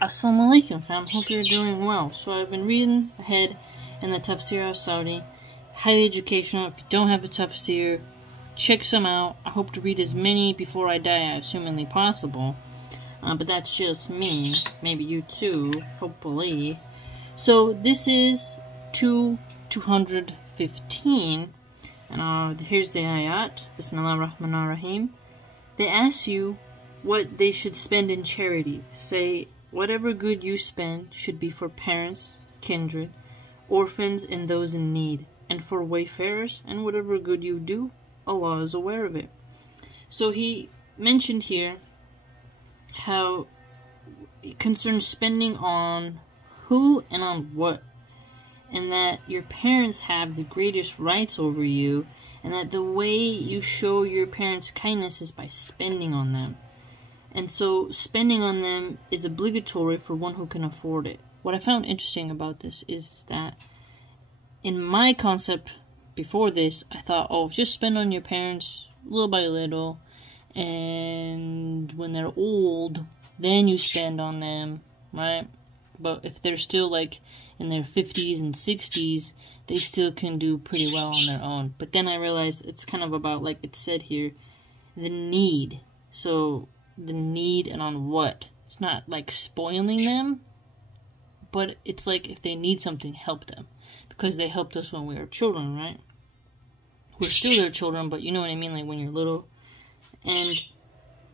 Assalamu alaikum, fam. Hope you're doing well. So I've been reading ahead in the Tafseer As Sa'di. Highly educational. If you don't have a tafsir, check some out. I hope to read as many before I die as humanly possible. But that's just me. Maybe you too, hopefully. So this is 215. And here's the ayat. Bismillah ar-Rahman ar-Rahim. They ask you what they should spend in charity. Say, whatever good you spend should be for parents, kindred, orphans, and those in need, and for wayfarers, and whatever good you do, Allah is aware of it. So he mentioned here how it concerns spending on who and on what, and that your parents have the greatest rights over you, and that the way you show your parents kindness is by spending on them. And so spending on them is obligatory for one who can afford it. What I found interesting about this is that in my concept before this, I thought, oh, just spend on your parents little by little, and when they're old, then you spend on them, right? But if they're still like in their 50s and 60s, they still can do pretty well on their own. But then I realized it's kind of about, like it said here, the need. So the need and on what. It's not like spoiling them, but it's like if they need something, help them. Because they helped us when we were children, right? We're still their children, but you know what I mean, like when you're little. And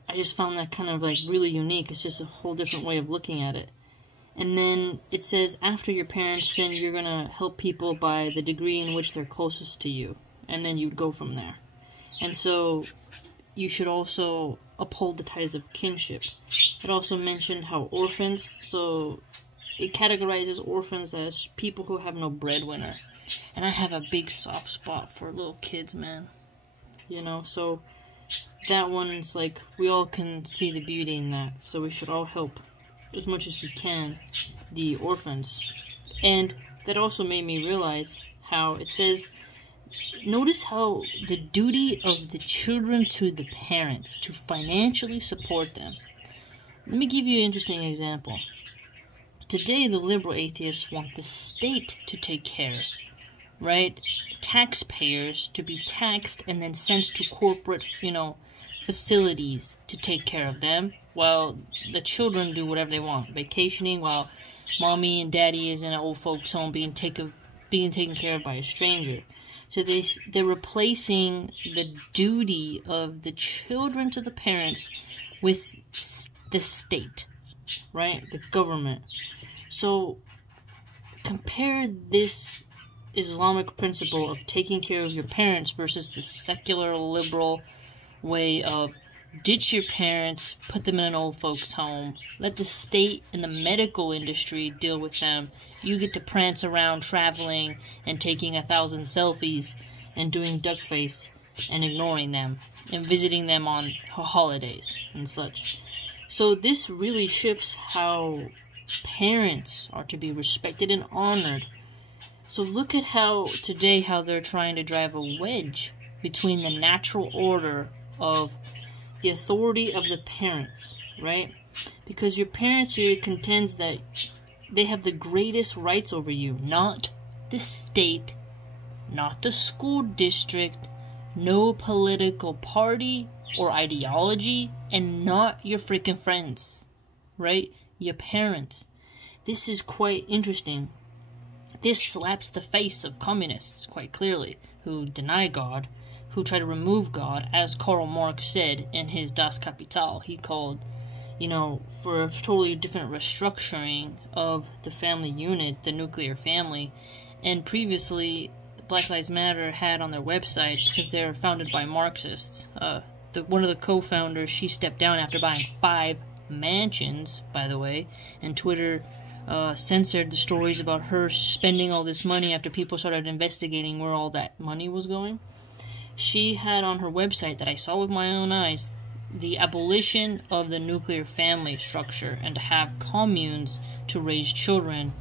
I just found that kind of like really unique. It's just a whole different way of looking at it. And then it says after your parents, then you're going to help people by the degree in which they're closest to you. And then you'd go from there. And so you should also uphold the ties of kinship. It also mentioned how orphans, so it categorizes orphans as people who have no breadwinner. And I have a big soft spot for little kids, man. You know, so that one's like, we all can see the beauty in that. So we should all help as much as we can the orphans. And that also made me realize how it says, notice how the duty of the children to the parents to financially support them. Let me give you an interesting example. Today, the liberal atheists want the state to take care, right? Taxpayers to be taxed and then sent to corporate, facilities to take care of them, while the children do whatever they want, vacationing while mommy and daddy is in an old folks home being taken care of by a stranger. So they're replacing the duty of the children to the parents with the state, right? The government. So compare this Islamic principle of taking care of your parents versus the secular liberal way of ditch your parents, put them in an old folks home, let the state and the medical industry deal with them. You get to prance around traveling and taking 1,000 selfies and doing duck face and ignoring them and visiting them on holidays and such. So this really shifts how parents are to be respected and honored. So look at how today how they're trying to drive a wedge between the natural order of the authority of the parents, right? Because your parents here contends that they have the greatest rights over you, not the state, not the school district, no political party or ideology, and not your freaking friends, right? Your parents. This is quite interesting. This slaps the face of communists quite clearly, who deny God, who try to remove God, as Karl Marx said in his Das Kapital. He called, for a totally different restructuring of the family unit, the nuclear family. And previously, Black Lives Matter had on their website, because they're founded by Marxists, one of the co-founders, she stepped down after buying 5 mansions, by the way, and Twitter censored the stories about her spending all this money after people started investigating where all that money was going. She had on her website that I saw with my own eyes the abolition of the nuclear family structure and to have communes to raise children.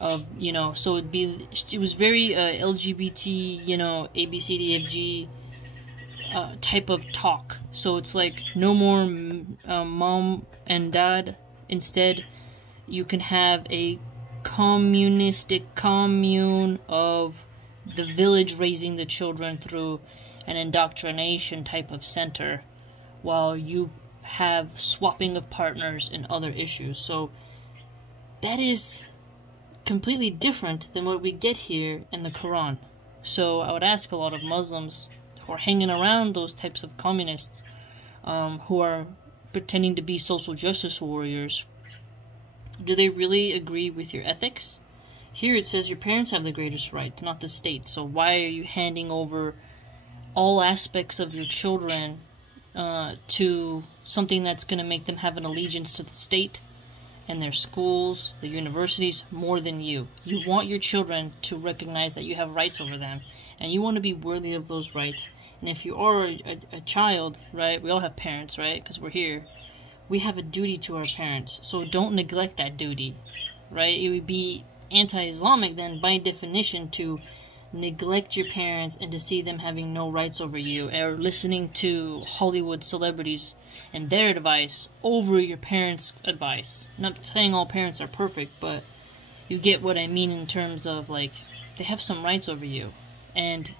So it was very LGBT, ABCDFG type of talk. So it's like no more mom and dad. Instead, you can have a communistic commune of the village raising the children through an indoctrination type of center, while you have swapping of partners and other issues. So that is completely different than what we get here in the Quran. So I would ask a lot of Muslims who are hanging around those types of communists, who are pretending to be social justice warriors, do they really agree with your ethics? Here it says your parents have the greatest rights, not the state. So why are you handing over all aspects of your children to something that's going to make them have an allegiance to the state and their schools, the universities, more than you? You want your children to recognize that you have rights over them, and you want to be worthy of those rights. And if you are a child, right, we all have parents, right, because we're here, we have a duty to our parents. So don't neglect that duty, right? It would be anti-Islamic then, by definition, to neglect your parents and to see them having no rights over you, or listening to Hollywood celebrities and their advice over your parents' advice. I'm not saying all parents are perfect, but you get what I mean in terms of, like, they have some rights over you. And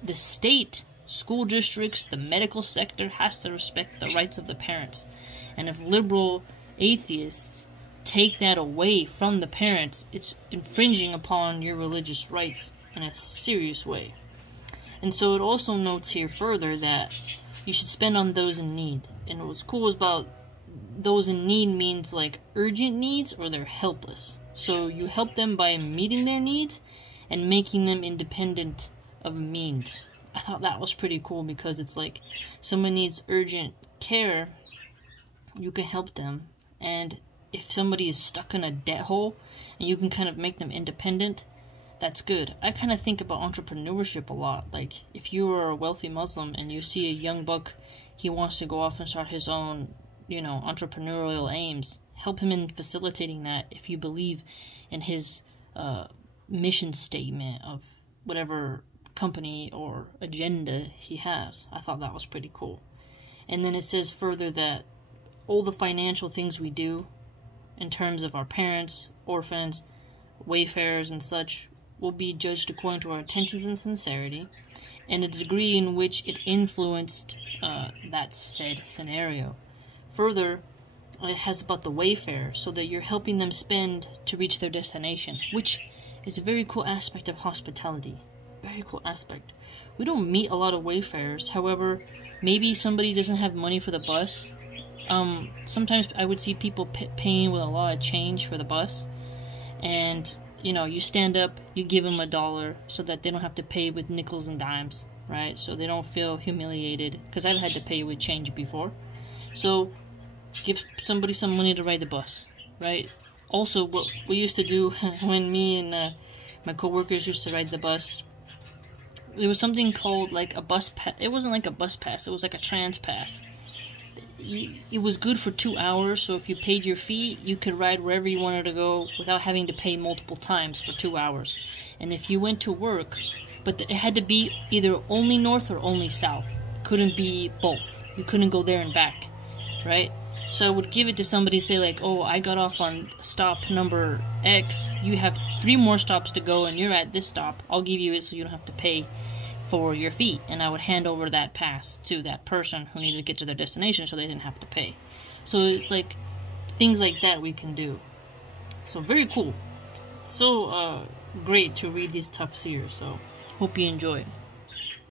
the state, school districts, the medical sector has to respect the rights of the parents. And if liberal atheists take that away from the parents, it's infringing upon your religious rights in a serious way. And so it also notes here further that you should spend on those in need. And what's cool about those in need means like urgent needs, or they're helpless. So you help them by meeting their needs and making them independent of means. I thought that was pretty cool, because it's like someone needs urgent care, you can help them. And if somebody is stuck in a debt hole and you can kind of make them independent, that's good. I kind of think about entrepreneurship a lot. Like, if you are a wealthy Muslim and you see a young buck, he wants to go off and start his own, entrepreneurial aims, help him in facilitating that if you believe in his mission statement of whatever company or agenda he has. I thought that was pretty cool. And then it says further that all the financial things we do in terms of our parents, orphans, wayfarers, and such will be judged according to our intentions and sincerity, and the degree in which it influenced that said scenario. Further, it has about the wayfarer, so that you're helping them spend to reach their destination, which is a very cool aspect of hospitality. Very cool aspect. We don't meet a lot of wayfarers. However, maybe somebody doesn't have money for the bus. Sometimes I would see people paying with a lot of change for the bus, and you stand up, you give them $1 so that they don't have to pay with nickels and dimes, right? So they don't feel humiliated, because I've had to pay with change before. So give somebody some money to ride the bus, right? Also, what we used to do when me and my coworkers used to ride the bus, there was something called like a bus pass. It wasn't like a bus pass, it was like a trans pass. It was good for 2 hours, so if you paid your fee, you could ride wherever you wanted to go without having to pay multiple times for 2 hours. And if you went to work, but it had to be either only north or only south. It couldn't be both. You couldn't go there and back, right? So I would give it to somebody, say like, oh, I got off on stop number X, you have 3 more stops to go and you're at this stop, I'll give you it so you don't have to pay for your fee. And I would hand over that pass to that person who needed to get to their destination so they didn't have to pay. So it's like things like that we can do. So very cool. So great to read these tafseers. So hope you enjoyed.